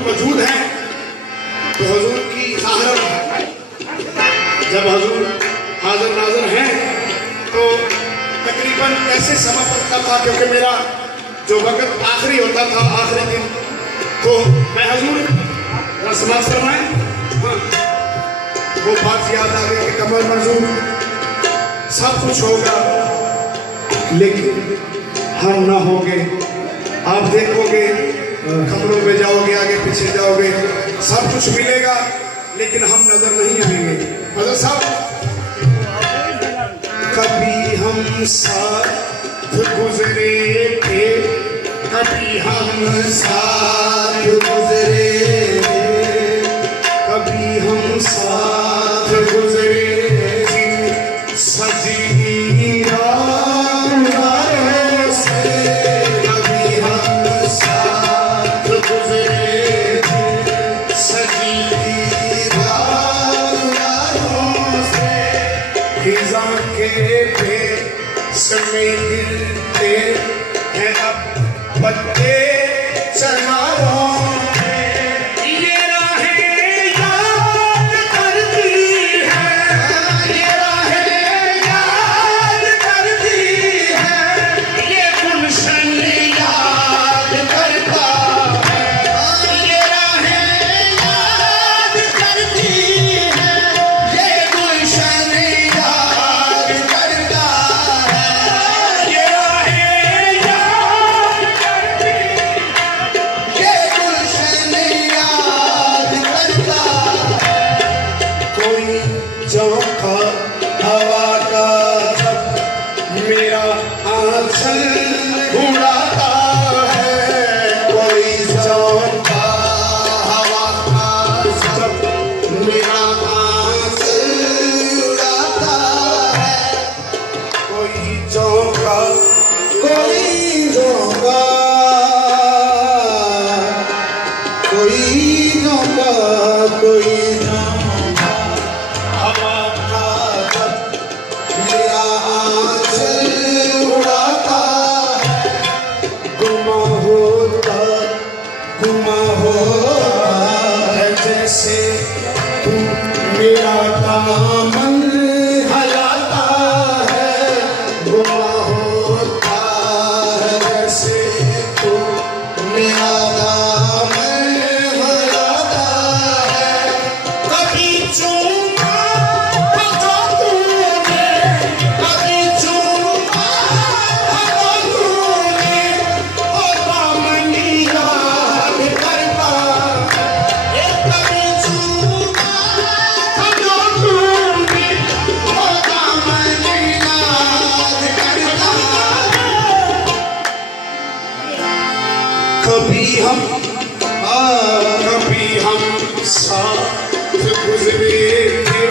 मौजूद है तो हुजूर की ज़ाहिर है। जब हुजूर हाजिर नाज़िर हैं तो तकरीबन ऐसे समय पड़ता था, क्योंकि मेरा जो वक्त आखिरी होता था, आखिरी दिन, तो मैं हुजूर रस्मात फरमाएं, हाँ वो बात याद आ गई कि कमर मंजूर सब कुछ होगा लेकिन हम ना होंगे। आप देखोगे खबरों में जाओगे, आगे पीछे जाओगे, सब कुछ मिलेगा लेकिन हम नजर नहीं आएंगे। हज़रत साहब, कभी हम साथ गुजरे थे, कभी हम साथ गुजरे थे, कभी हम साथ गुजरे थे, सजी मिलते हैं अब बच्चे चनारों में, ये राहें याद करती है, ये राहें याद करती है, ये गुलशन याद करता है, ये राहें याद करती है, ये गुलशन याद करता है, ये राहें याद करती ये गुलशन याद करता है। कोई झोंका हवा का जब मेरा आंचल उड़ाता है, कोई झोंका हवा का जब मेरा आंचल उड़ाता है, कोई झोंका कोई झोंका कोई झोंका कोई झोंका हवा का जब मेरा आंचल उड़ाता है, गुमा होता है जैसे तू मेरा दामन हलाता है, गुमा होता है जैसे तू मेरा दामन हलाता है। कभी चूमा था तूने, कभी चूमा था तूने, ओ दामन याद करता है, कभी चूमा था तूने, ओ दामन याद करता है। कभी हम साथ गुजरे थे,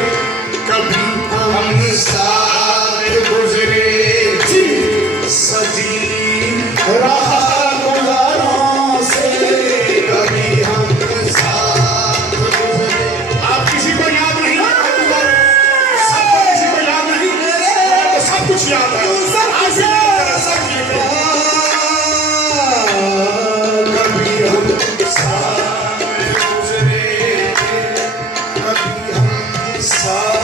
कभी हम साथ गुजरे थे, सजी रहा गुजारों से, कभी हम साथ गुजरे। आप किसी को याद नहीं, सबको किसी को याद नहीं, तो सब कुछ याद है। कभी हम साथ गुजरे थे, कभी हम साथ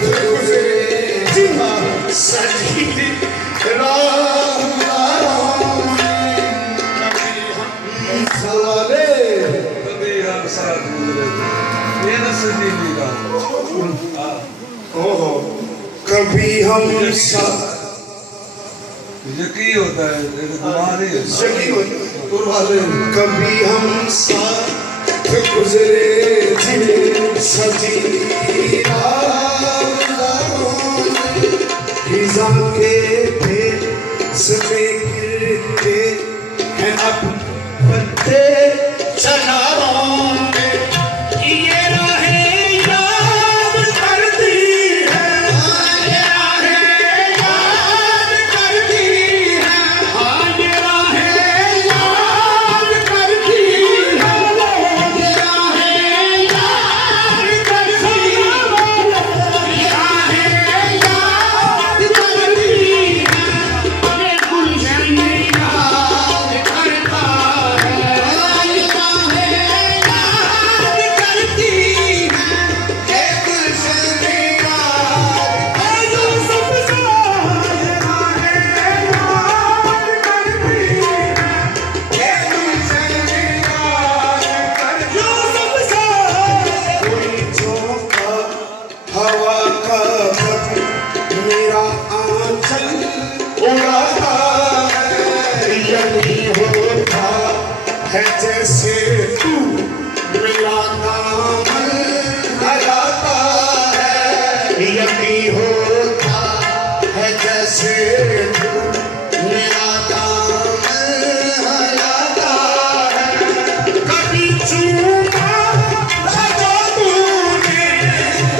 गुजरे थे, सजी राहों में, कभी हम सवारे, कभी हम साथ गुजरे थे, ये ना सदी लीला। ओहो, कभी हम साथ यकीन होता है, गुमान ही है। यकीन होता है। कभी हम साथ गुजरे थे सजी खिजा के भेस में गिरते हैं अब पत्ते चनारों में ये राहें याद करती हैं ये राहें याद करती हैं हाँ ये राहें याद करती हैं ये राहें याद करती हैं ये राहें याद करती हैं ये गुलशन याद करता है ये राहें याद करती हैं ये गुलशन याद है जो सबसे ये राहें याद करती हैं ये गुलशन याद कर जो सबसे कोई झोंका हवा का पग मेरा आंचल उड़ाता है यही होता है जैसे तू मेरा दामन हलाता है यही होता है जैसे तू मेरा दामन हलाता है कभी चूमा लगा तूने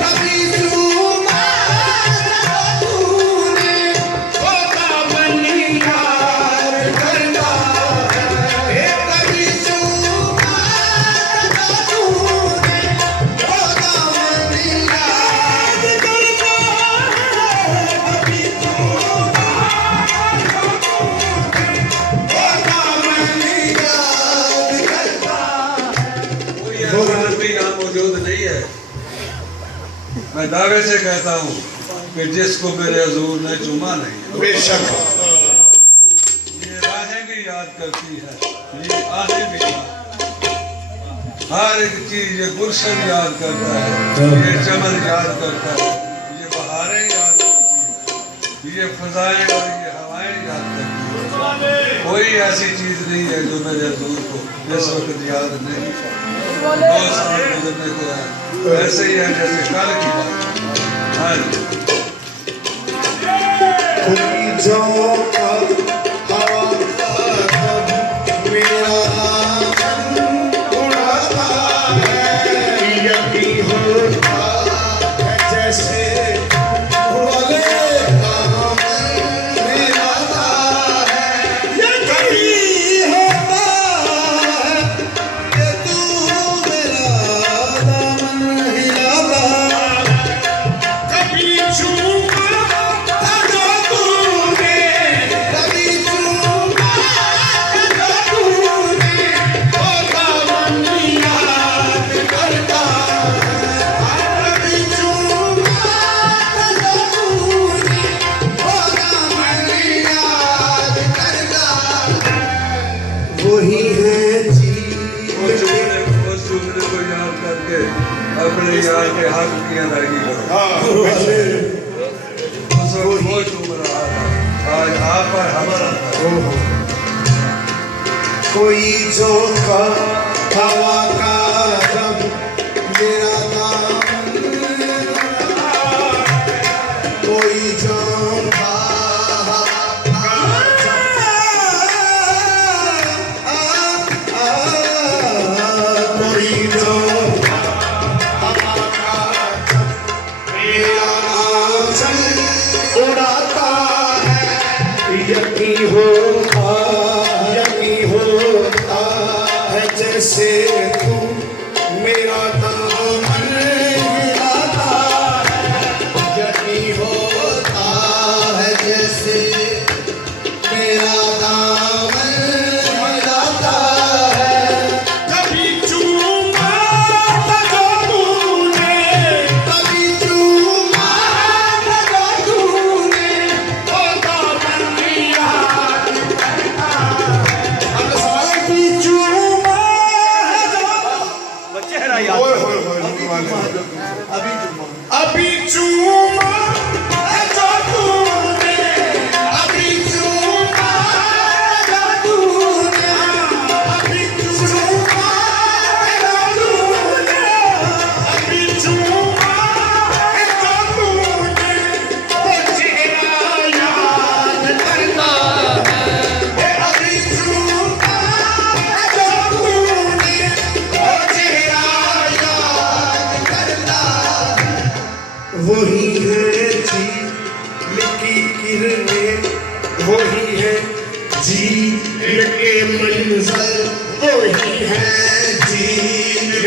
कभी चूमा लगा तूने वो दामन यार करता है कभी चूमा लगा तूने वो दामन यार करता है कभी चूमा लगा तूने वो दामन याद करता कोई ऐसा आदमी यहाँ मौजूद नहीं है, मैं दावे से कहता हूँ कि जिसको मेरे हजूर ने चुमा नहीं। बेशक ये राहें भी याद करती है, ये आहें भी हर एक चीज, ये गुलशन याद करता है, ये चमन याद करता है, ये बहारें याद करती है, ये फजाएं और ये हवाएं याद करती है। कोई ऐसी चीज नहीं है जो मेरे हजूर को इस वक्त याद नहीं। 9 साल गुजरने को है, ऐसे ही है जैसे कल की बात। हाँ जी। कोई झोंका हवा का पग मेरा दामन उड़ाता है यही होता है जैसे वाले दामन हिलाता है यही होता है कि तू मेरा दामन हिलाता कभी चूमा लगा तूने कभी चूमा लगा तूने वो दामन याद करता है कभी चूमा लगा तूने वो दामन याद करता है वही है वो चुमने को याद करके अपने यार के हक की अदायगी करो। उस वक्त वो चूम रहा था, आज आप पर हमारा था। कोई झोंका हवा का रब मेरा दामन कोई झोंका हवा का कोई झोंका हवा का मेरा आंचल उड़ाता है यही होता है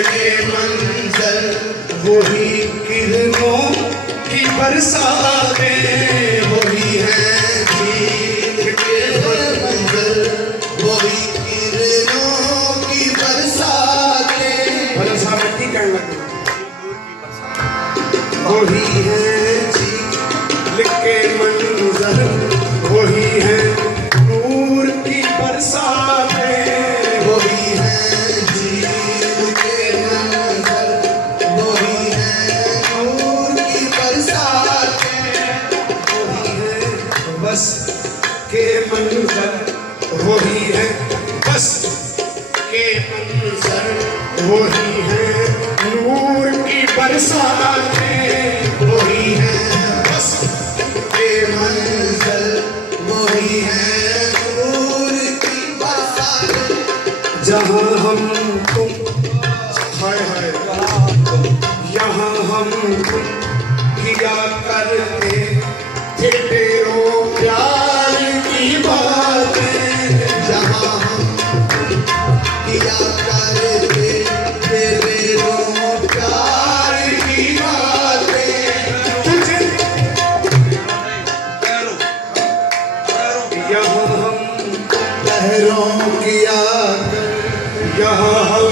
ये मंजर वही किरणों की बरसातें, वही है झील के मंजर वही किरणों की बरसातें। बरसा मिट्टी कहने लगे वही है झील के मंजर वही है नूर की बरसातें, वही है झील के मंजर वही है नूर की बरसातें, वही है बस के मंजर वही है बस के मंजर वही है नूर की बरसातें, वही है बस के मंजर वही है नूर की बरसातें। जहाँ हम तुम हाय हाय यहाँ हम तुम किया करते थे तेरो प्यार की बातें, जहाँ हम किया करते थे तेरो प्यार की बातें। तुझे यहाँ हम लहरों किया यहाँ हम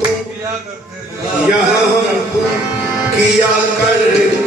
तुम किया करते थे यहाँ हम तुम किया करते